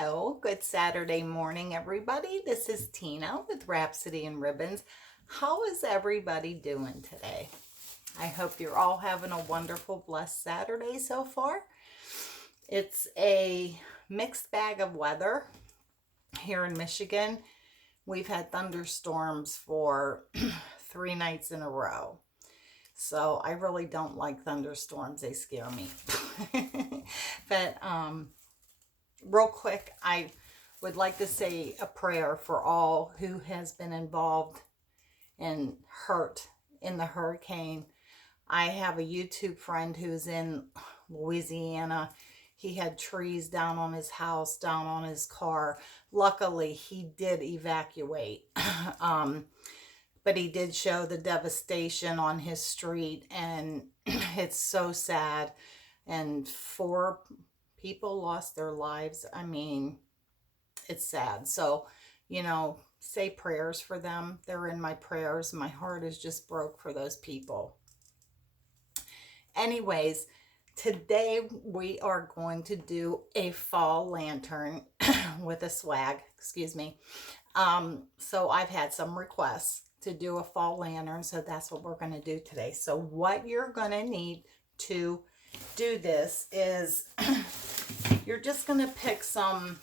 Hello, good Saturday morning, everybody. This is Tina with Rhapsody and Ribbons. How is everybody doing today? I hope you're all having a wonderful, blessed Saturday so far. It's a mixed bag of weather here in Michigan. We've had thunderstorms for 3 nights in a row. So I really don't like thunderstorms. They scare me. But real quick, I would like to say a prayer for all who has been involved and hurt in the hurricane. I have a YouTube friend who's in Louisiana. He had trees down on his house, down on his car. Luckily, he did evacuate. But he did show the devastation on his street, and it's so sad. And 4 people lost their lives. I mean, it's sad. So, say prayers for them. They're in my prayers. My heart is just broke for those people. Anyways, today we are going to do a fall lantern with a swag, excuse me. So I've had some requests to do a fall lantern, so that's what we're going to do today. So what you're going to need to do this is you're just going to pick some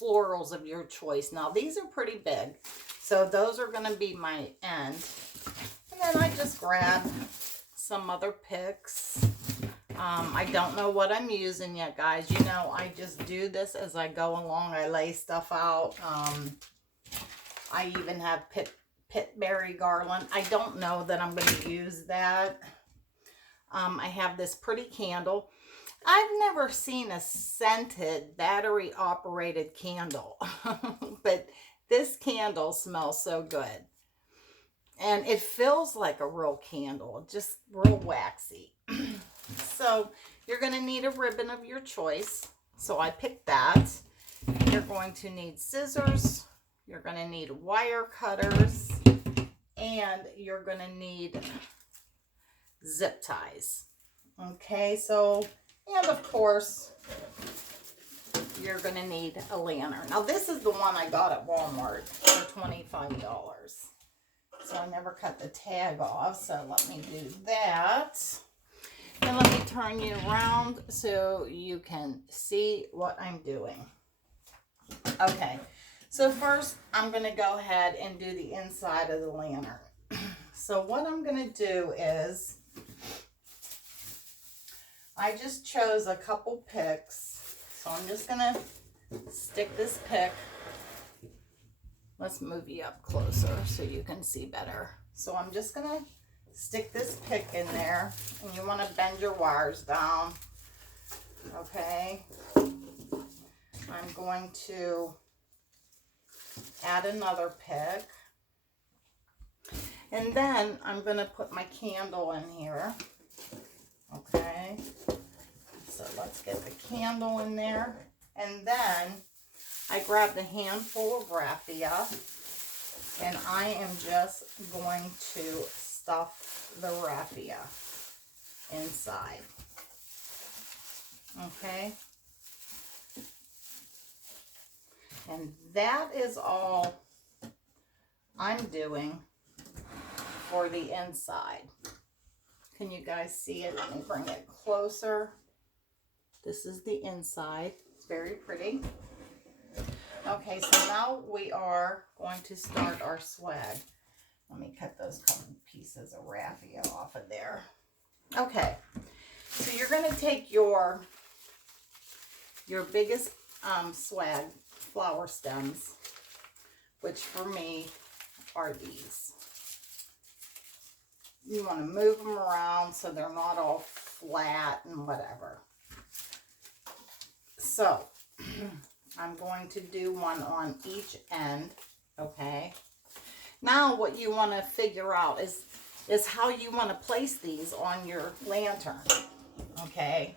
florals of your choice. Now these are pretty big, so those are going to be my end. And then I just grab some other picks. I don't know what I'm using yet, guys. I just do this as I go along. I lay stuff out. I even have pitberry garland. I don't know that I'm going to use that. I have this pretty candle. I've never seen a scented battery operated candle, but this candle smells so good. And it feels like a real candle, just real waxy. So you're going to need a ribbon of your choice. So I picked that. You're going to need scissors. You're going to need wire cutters. And you're going to need zip ties. Okay, so, and of course, you're going to need a lantern. Now, this is the one I got at Walmart for $25. So I never cut the tag off, so let me do that. And let me turn you around so you can see what I'm doing. Okay, so first I'm going to go ahead and do the inside of the lantern. So what I'm going to do is, I just chose a couple picks. So I'm just going to stick this pick. Let's move you up closer so you can see better. So I'm just going to stick this pick in there. And you want to bend your wires down. Okay. I'm going to add another pick. And then I'm going to put my candle in here. Okay. So let's get the candle in there. And then I grabbed a handful of raffia. And I am just going to stuff the raffia inside. Okay. And that is all I'm doing for the inside. Can you guys see it? Let me bring it closer. This is the inside. It's very pretty. Okay, so now we are going to start our swag. Let me cut those couple pieces of raffia off of there. Okay, so you're going to take your biggest swag flower stems, which for me are these. You want to move them around so they're not all flat and whatever. So I'm going to do one on each end. Okay. Now what you want to figure out is how you want to place these on your lantern. Okay.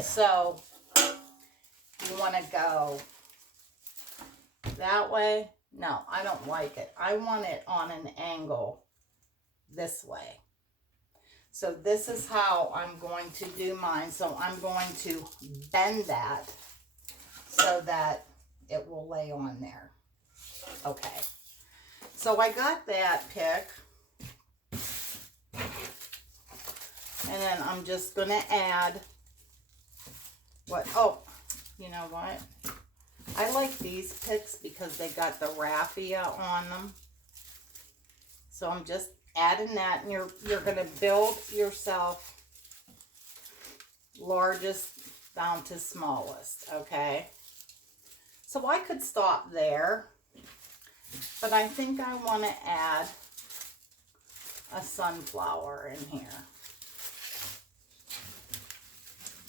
So you want to go that way. No, I don't like it. I want it on an angle this way. So this is how I'm going to do mine. So I'm going to bend that so that it will lay on there. Okay, so I got that pick. And then I'm just going to add oh, you know what? I like these picks because they got the raffia on them. So I'm just adding that, and you're going to build yourself largest down to smallest, okay? So I could stop there, but I think I want to add a sunflower in here.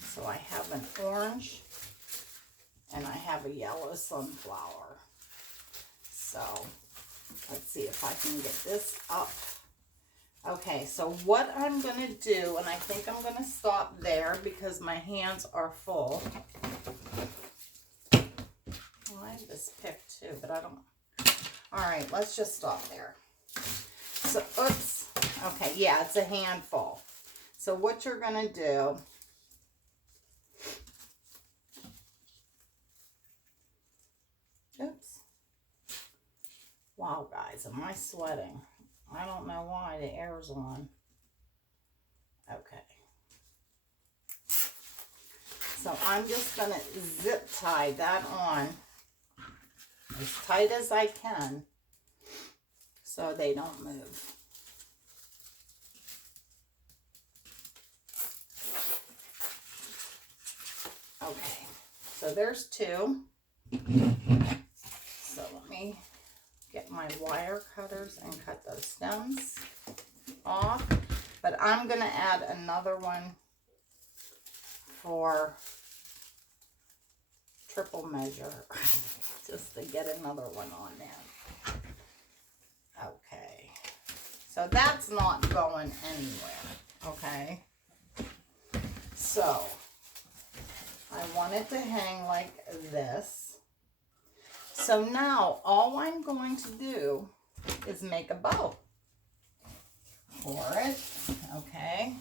So I have an orange and I have a yellow sunflower. So let's see if I can get this up. Okay, so what I'm going to do, and I think I'm going to stop there because my hands are full. Well, I have this pick too, but I don't. All right, let's just stop there. So, oops. Okay, yeah, it's a handful. So what you're going to do, oops. Wow, guys, am I sweating? I don't know why, the air's on. Okay. So I'm just going to zip tie that on as tight as I can so they don't move. Okay, so there's two. So let me get my wire cutters and cut those stems off. But I'm going to add another one for triple measure just to get another one on there. Okay, so that's not going anywhere. Okay, so I want it to hang like this. So now all I'm going to do is make a bow for it. Okay,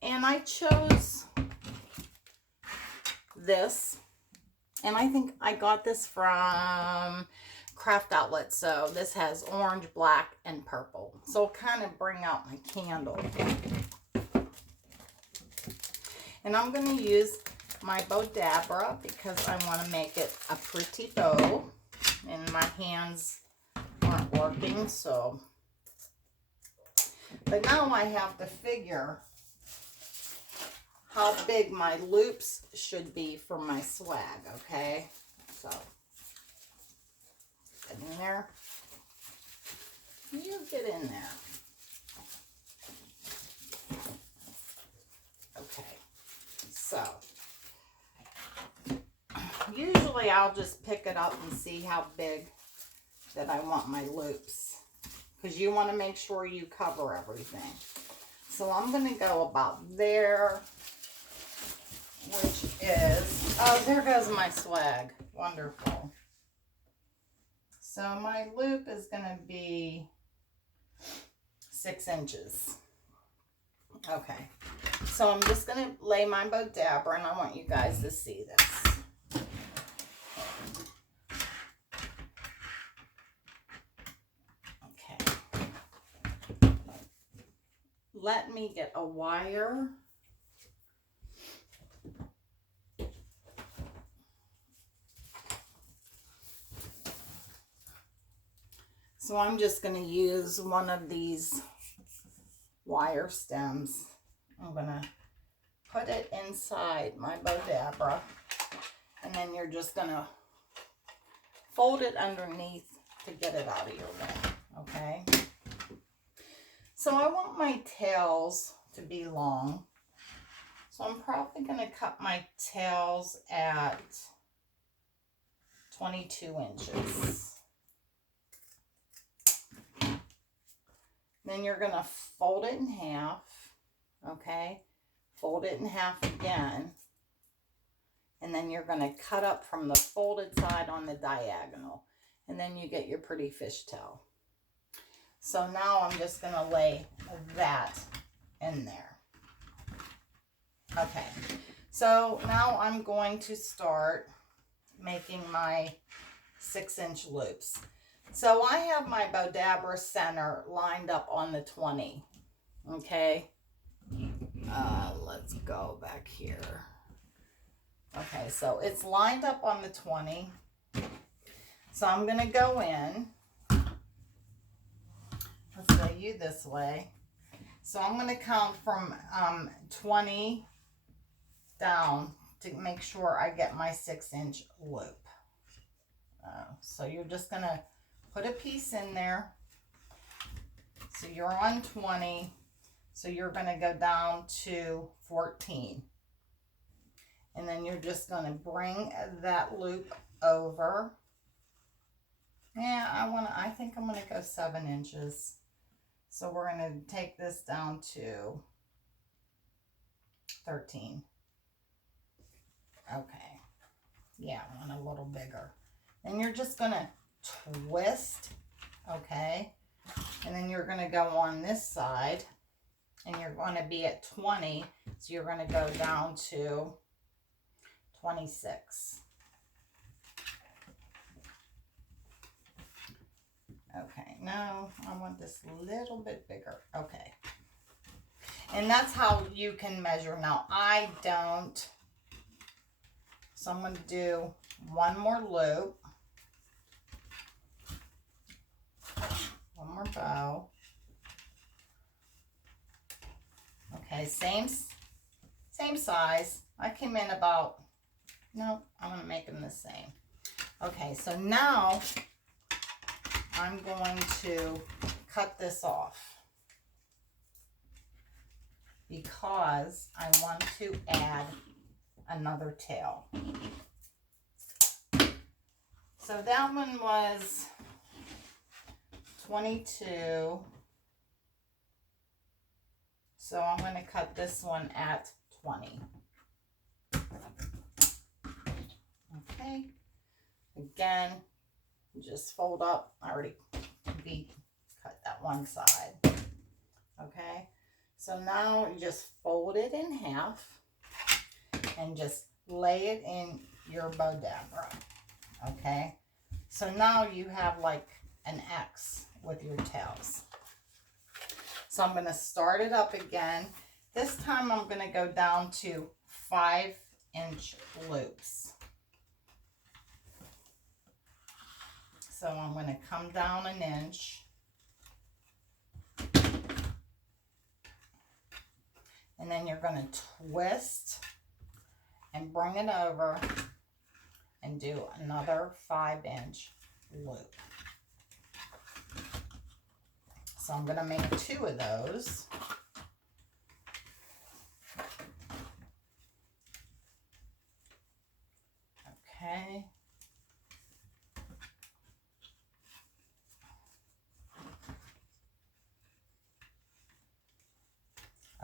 and I chose this, and I think I got this from Craft Outlet. So this has orange, black, and purple. So I'll kind of bring out my candle. And I'm going to use my bowdabra because I want to make it a pretty bow. And my hands aren't working, so. But now I have to figure how big my loops should be for my swag, okay? So, get in there. You get in there. Okay, so usually I'll just pick it up and see how big that I want my loops, because you want to make sure you cover everything. So I'm going to go about there, which is, oh, there goes my swag. Wonderful. So my loop is going to be 6 inches. Okay, so I'm just going to lay my bowdabra, and I want you guys to see this. Okay. Let me get a wire. So I'm just going to use one of these wire stems. I'm going to put it inside my bowdabra, and then you're just going to fold it underneath to get it out of your way, okay? So I want my tails to be long, so I'm probably going to cut my tails at 22 inches. Then you're going to fold it in half, okay? Fold it in half again. And then you're going to cut up from the folded side on the diagonal. And then you get your pretty fishtail. So now I'm just going to lay that in there. Okay. So now I'm going to start making my 6-inch loops. So I have my bowdabra center lined up on the 20. Okay. Let's go back here. Okay, so it's lined up on the 20. So I'm going to go in. Let's go you this way. So I'm going to count from 20 down to make sure I get my 6-inch loop. So you're just going to put a piece in there. So you're on 20. So you're going to go down to 14. And then you're just going to bring that loop over. Yeah, I think I'm going to go 7 inches. So we're going to take this down to 13. Okay. Yeah, I want a little bigger. And you're just going to twist, okay? And then you're going to go on this side, and you're going to be at 20. So you're going to go down to 26. Okay, no, I want this a little bit bigger. Okay. And that's how you can measure. Now, I don't. So I'm going to do one more loop. One more bow. Okay, same size. I came in about, no, I'm going to make them the same. Okay, so now I'm going to cut this off because I want to add another tail. So that one was 22. So I'm going to cut this one at 20. Okay. Again, just fold up. I already cut that one side. Okay. So now you just fold it in half and just lay it in your bowdabra. Okay. So now you have like an X with your tails. So I'm going to start it up again. This time I'm going to go down to 5-inch loops. So I'm going to come down an inch. And then you're going to twist and bring it over and do another 5-inch loop. So I'm going to make 2 of those. Okay.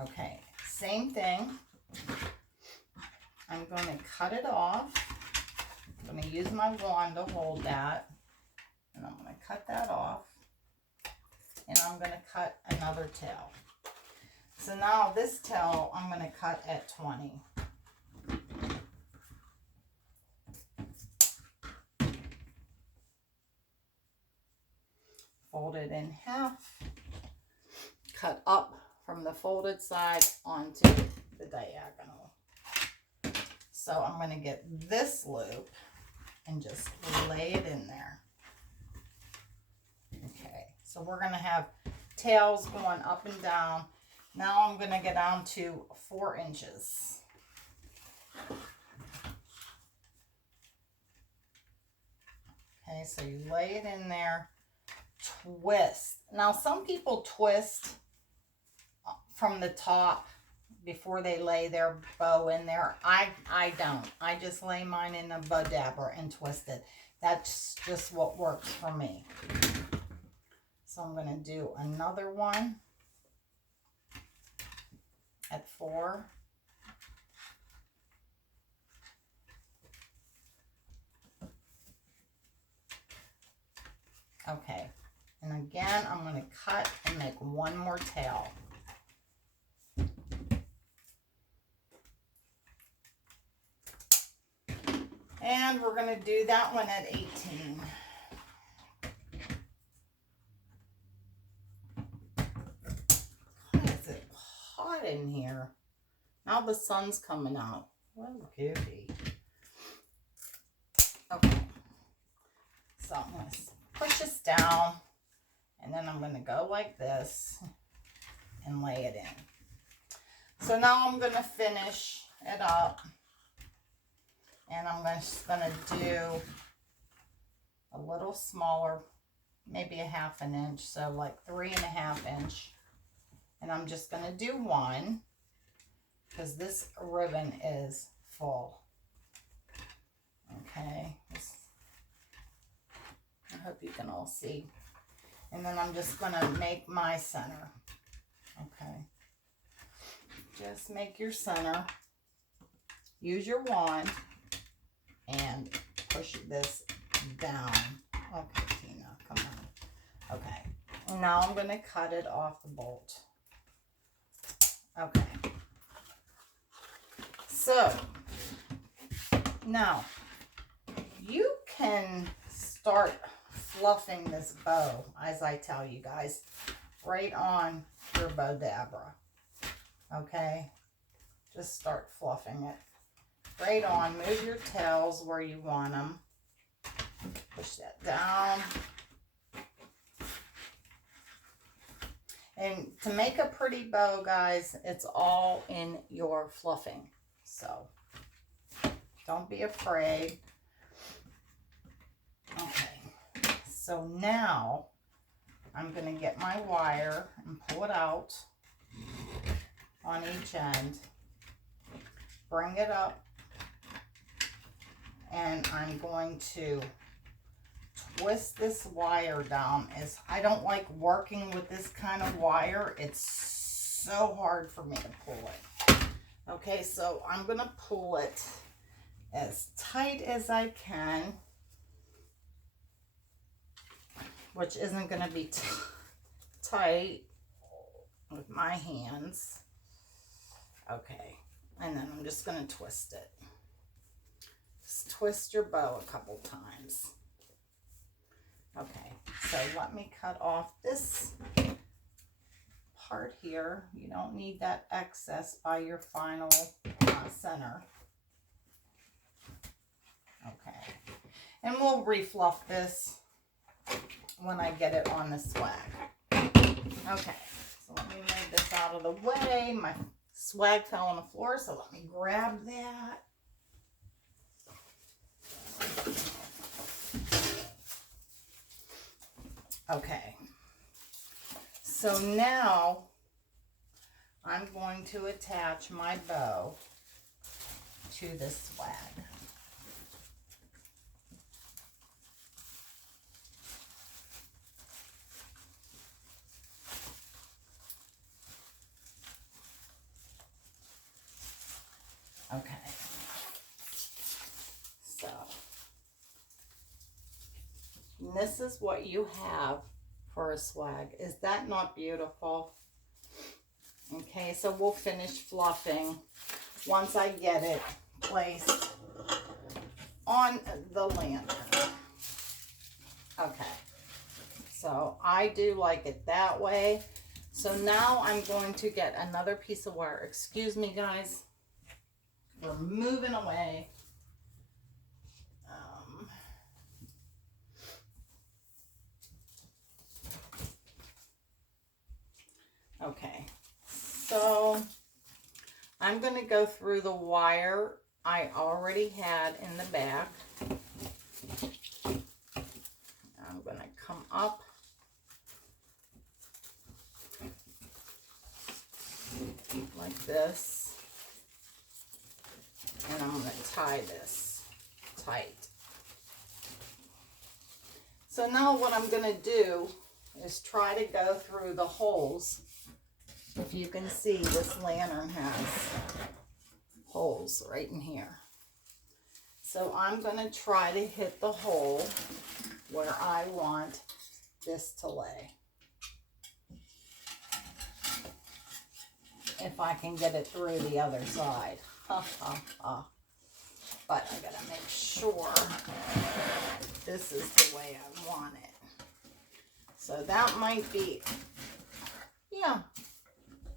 Okay, same thing. I'm going to cut it off. I'm going to use my wand to hold that. And I'm going to cut that off. And I'm going to cut another tail. So now this tail I'm going to cut at 20. Fold it in half. Cut up from the folded side onto the diagonal. So I'm going to get this loop and just lay it in there. Okay, so we're going to have tails going up and down. Now I'm going to get down to 4 inches. Okay, so you lay it in there, twist. Now some people twist from the top before they lay their bow in there. I don't. I just lay mine in a bowdabra and twist it. That's just what works for me. So I'm going to do another one at 4. Okay. And again, I'm going to cut and make one more tail. And we're going to do that one at 18. Why is it hot in here? Now the sun's coming out. What a goofy. Okay. So I'm going to push this down, and then I'm going to go like this and lay it in. So now I'm going to finish it up, and I'm just going to do a little smaller, maybe a 1/2 inch, so like 3.5 inch. And I'm just going to do one because this ribbon is full. Okay. I hope you can all see. And then I'm just going to make my center. Okay. Just make your center. Use your wand and push this down. Okay, Tina, come on. Okay. Now I'm going to cut it off the bolt. Okay. So, now you can start fluffing this bow, as I tell you guys, right on your bowdabra. Okay? Just start fluffing it. Right on. Move your tails where you want them. Push that down. And to make a pretty bow, guys, it's all in your fluffing. So, don't be afraid. Okay. So now, I'm going to get my wire and pull it out on each end. Bring it up. And I'm going to twist this wire down. I don't like working with this kind of wire. It's so hard for me to pull it. Okay, so I'm going to pull it as tight as I can, which isn't going to be tight with my hands. Okay, and then I'm just going to twist it. Just twist your bow a couple times. Okay, so let me cut off this part here. You don't need that excess by your final center. Okay, and we'll refluff this when I get it on the swag. Okay, so let me move this out of the way. My swag fell on the floor, so let me grab that. Okay, so now I'm going to attach my bow to this swag. Okay, so this is what you have for a swag. Is that not beautiful? Okay, so we'll finish fluffing once I get it placed on the lantern. Okay, so I do like it that way. So now I'm going to get another piece of wire. Excuse me, guys. We're moving away. Okay, so I'm going to go through the wire I already had in the back. I'm going to come up like this, and I'm going to tie this tight. So now what I'm going to do is try to go through the holes. If you can see, this lantern has holes right in here. So I'm going to try to hit the hole where I want this to lay. If I can get it through the other side. Ha, ha, ha. but I gotta make sure this is the way I want it. So that might be, yeah,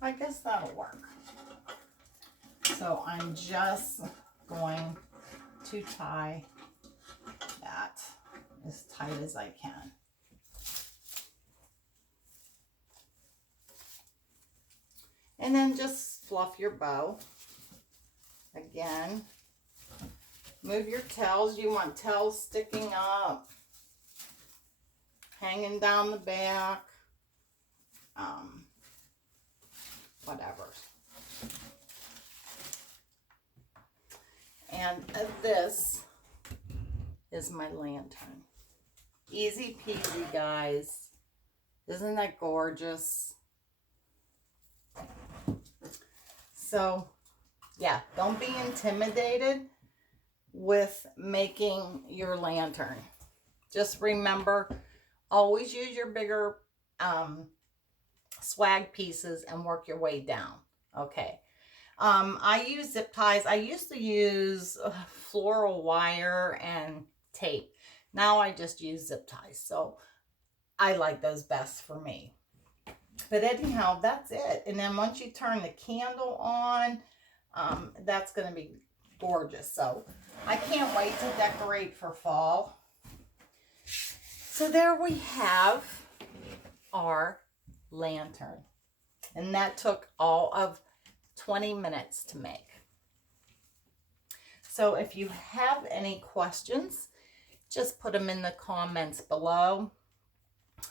I guess that'll work. So I'm just going to tie that as tight as I can. And then just fluff your bow. Again, move your tails. You want tails sticking up, hanging down the back, whatever. And this is my lantern. Easy peasy, guys. Isn't that gorgeous? So, yeah, don't be intimidated with making your lantern. Just remember, always use your bigger swag pieces and work your way down. Okay. I use zip ties. I used to use floral wire and tape. Now I just use zip ties. So I like those best for me. But anyhow, that's it. And then once you turn the candle on, that's going to be gorgeous. So I can't wait to decorate for fall. So there we have our lantern. And that took all of 20 minutes to make. So if you have any questions, just put them in the comments below.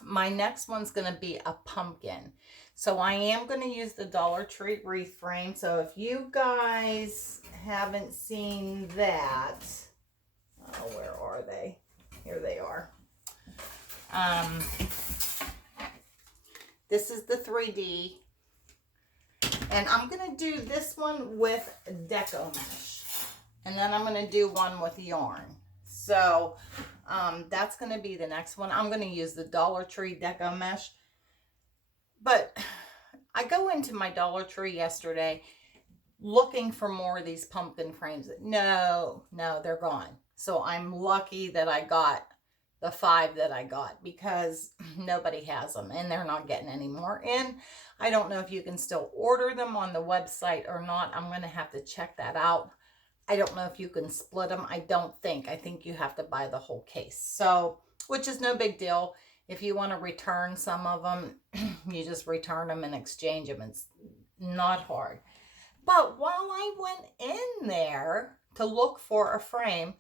My next one's going to be a pumpkin. So I am going to use the Dollar Tree wreath frame. So if you guys haven't seen that, oh, where are they? Here they are. This is the 3D. And I'm going to do this one with deco mesh. And then I'm going to do one with yarn. So that's going to be the next one. I'm going to use the Dollar Tree deco mesh. But I go into my Dollar Tree yesterday looking for more of these pumpkin frames. No, they're gone. So I'm lucky that I got the 5 that I got, because nobody has them and they're not getting any more in. I don't know if you can still order them on the website or not. I'm going to have to check that out. I don't know if you can split them. I don't think. I think you have to buy the whole case. So, which is no big deal. If you want to return some of them, you just return them and exchange them. It's not hard. But while I went in there to look for a frame,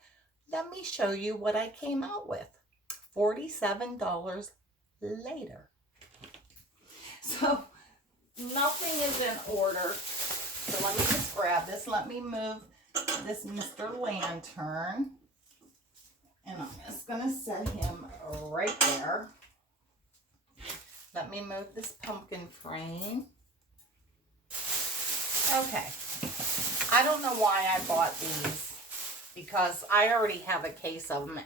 let me show you what I came out with. $47 later. So nothing is in order. So let me just grab this. Let me move this Mr. Lantern. And I'm just going to set him right there. Let me move this pumpkin frame. Okay. I don't know why I bought these, because I already have a case of them.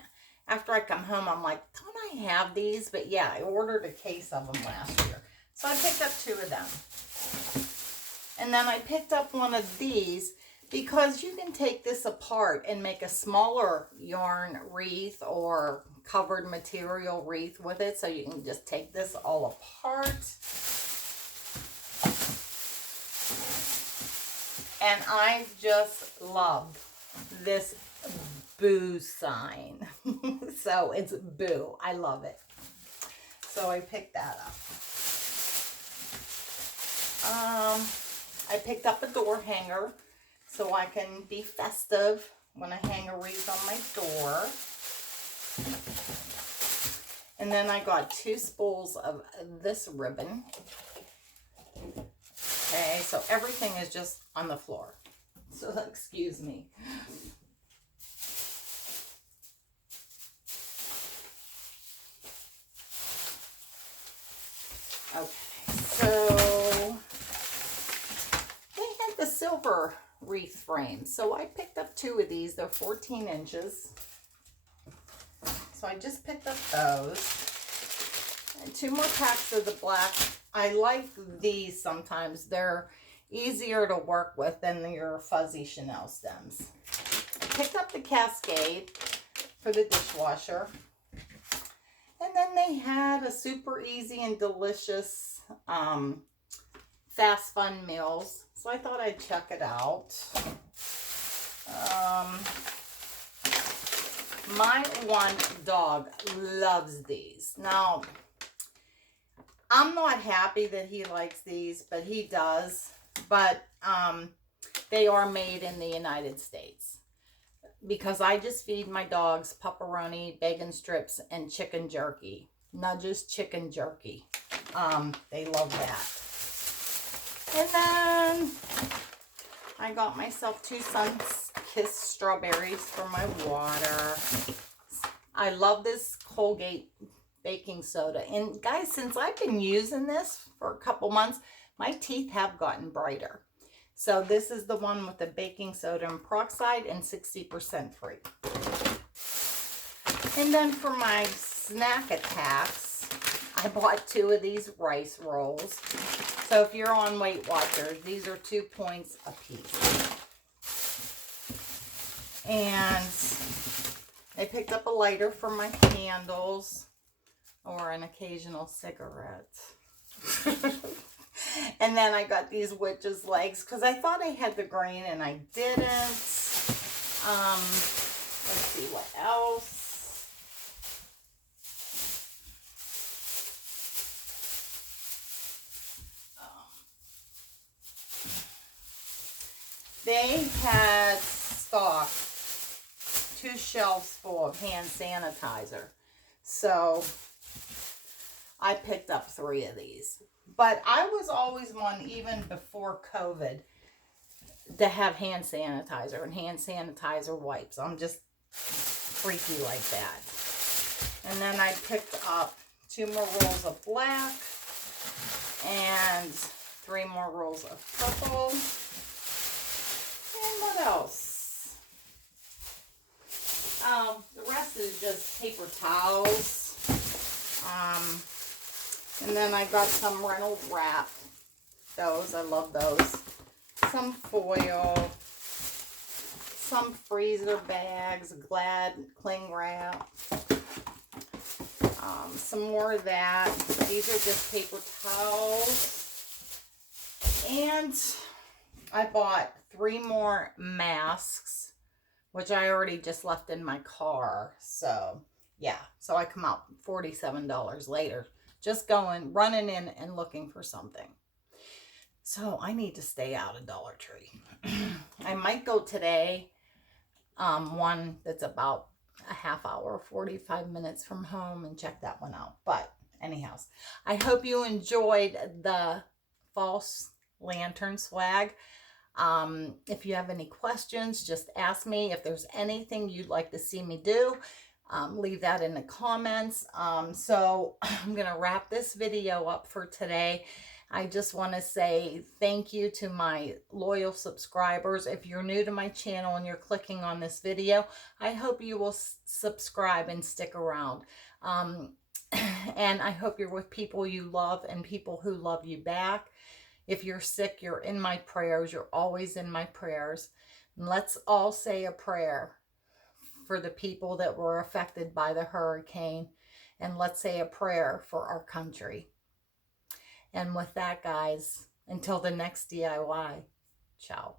After I come home, I'm like, don't I have these? But yeah, I ordered a case of them last year. So I picked up 2 of them. And then I picked up one of these, because you can take this apart and make a smaller yarn wreath or covered material wreath with it. So you can just take this all apart. And I just love this boo sign. So it's boo. I love it. So I picked that up. I picked up a door hanger so I can be festive when I hang a wreath on my door. And then I got 2 spools of this ribbon. Okay, so everything is just on the floor. So excuse me. Okay, so they had the silver wreath frame. So I picked up 2 of these. They're 14 inches. So I just picked up those. And 2 more packs of the black. I like these sometimes. They're easier to work with than your fuzzy Chanel stems. picked up the Cascade for the dishwasher. And then they had a super easy and delicious Fast Fun Meals. So I thought I'd check it out. My one dog loves these. Now, I'm not happy that he likes these, but he does. But they are made in the United States. Because I just feed my dogs pepperoni, bacon strips, and chicken jerky. Not just chicken jerky. They love that. And then I got myself 2 Sun-Kissed strawberries for my water. I love this Colgate baking soda. And guys, since I've been using this for a couple months, my teeth have gotten brighter. So this is the one with the baking soda and peroxide and 60% free. And then for my snack attacks, I bought 2 of these rice rolls. So if you're on Weight Watchers, these are 2 points a piece. And I picked up a lighter for my candles or an occasional cigarette. And then I got these witch's legs because I thought I had the green and I didn't. Let's see what else. They had stocked 2 shelves full of hand sanitizer. So I picked up 3 of these. But I was always one, even before COVID, to have hand sanitizer and hand sanitizer wipes. I'm just freaky like that. And then I picked up 2 more rolls of black and 3 more rolls of purple. And what else? The rest is just paper towels. And then I got some Reynolds wrap. Those, I love those. Some foil. Some freezer bags, Glad cling wrap. Some more of that. These are just paper towels. And I bought 3 more masks, which I already just left in my car. So, yeah. So I come out $47 later. Just running in and looking for something. So I need to stay out of Dollar Tree. I might go today. One that's about a half hour, 45 minutes from home, and check that one out. But anyhow, I hope you enjoyed the false lantern swag. If you have any questions, just ask me. If there's anything you'd like to see me do, leave that in the comments. So I'm going to wrap this video up for today. I just want to say thank you to my loyal subscribers. If you're new to my channel and you're clicking on this video, I hope you will subscribe and stick around. And I hope you're with people you love and people who love you back. If you're sick, you're in my prayers. You're always in my prayers. And let's all say a prayer for the people that were affected by the hurricane. And let's say a prayer for our country. And with that, guys, until the next DIY, ciao.